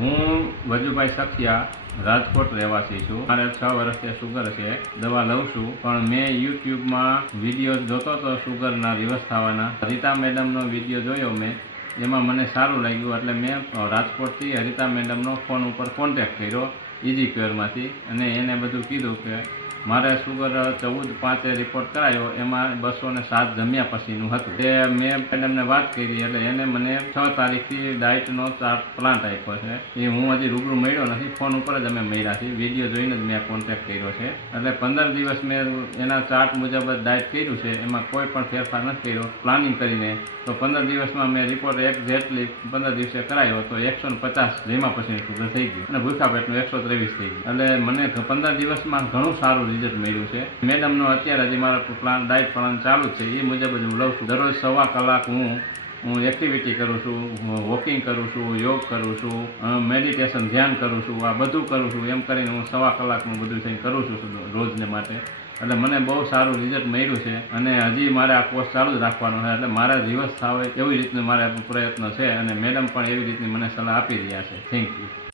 હું વજુભાઈ સખિયા રાજકોટ રહેવાસી છું। મારે 6 વર્ષથી શુગર છે, દવા લઉં છું, પણ મેં યુટ્યુબમાં વિડીયો જોતો હતો શુગરના રિવર્સ થવાના। હરિતા મેડમનો વિડીયો જોયો મેં, એમાં મને સારું લાગ્યું એટલે મેં રાજકોટથી હરિતા મેડમનો ફોન ઉપર કોન્ટેક્ટ કર્યો ઇઝી ક્યોરમાંથી, અને એને બધું કીધું કે મારે શુગર 14/5 રિપોર્ટ કરાયો, એમાં 207 જમ્યા પછીનું હતું। તે મેં મેડમને વાત કરી એટલે એને મને 6 તારીખથી ડાયટનો ચાર્ટ પ્લાન્ટ આપ્યો છે। એ હું હજી રૂબરૂ મળ્યો નથી, ફોન ઉપર જ અમે મળ્યા છીએ, વિડીયો જોઈને જ મેં કોન્ટેક્ટ કર્યો છે। એટલે 15 દિવસ મેં એના ચાર્ટ મુજબ જ ડાયટ કર્યું છે, એમાં કોઈ પણ ફેરફાર નથી કર્યો પ્લાનિંગ કરીને। તો 15 દિવસમાં મેં રિપોર્ટ એક્ઝેક્ટલી 15 દિવસે કરાયો તો 150 જમ્યા પછીનું શુગર થઈ ગયું અને ભૂખા પેટનું 123 થઈ ગયું। એટલે મને 15 દિવસમાં ઘણું સારું રિઝલ્ટ મળ્યું છે। મેડમનો અત્યારે હજી મારા ડાયટ પ્લાન ચાલુ છે, એ મુજબ જ હું લઉં છું। દરરોજ 1.25 કલાક હું એક્ટિવિટી કરું છું, વોકિંગ કરું છું, યોગ કરું છું, મેડિટેશન ધ્યાન કરું છું, આ બધું કરું છું। એમ કરીને હું 1.25 કલાકનું બધું થઈને કરું છું રોજને માટે। એટલે મને બહુ સારું રિઝલ્ટ મળ્યું છે અને હજી મારે આ કોર્સ ચાલુ જ રાખવાનો છે। એટલે મારા રિવર્સ થાય એવી રીતનું મારે પ્રયત્ન છે અને મેડમ પણ એવી રીતની મને સલાહ આપી રહ્યા છે। Thank you.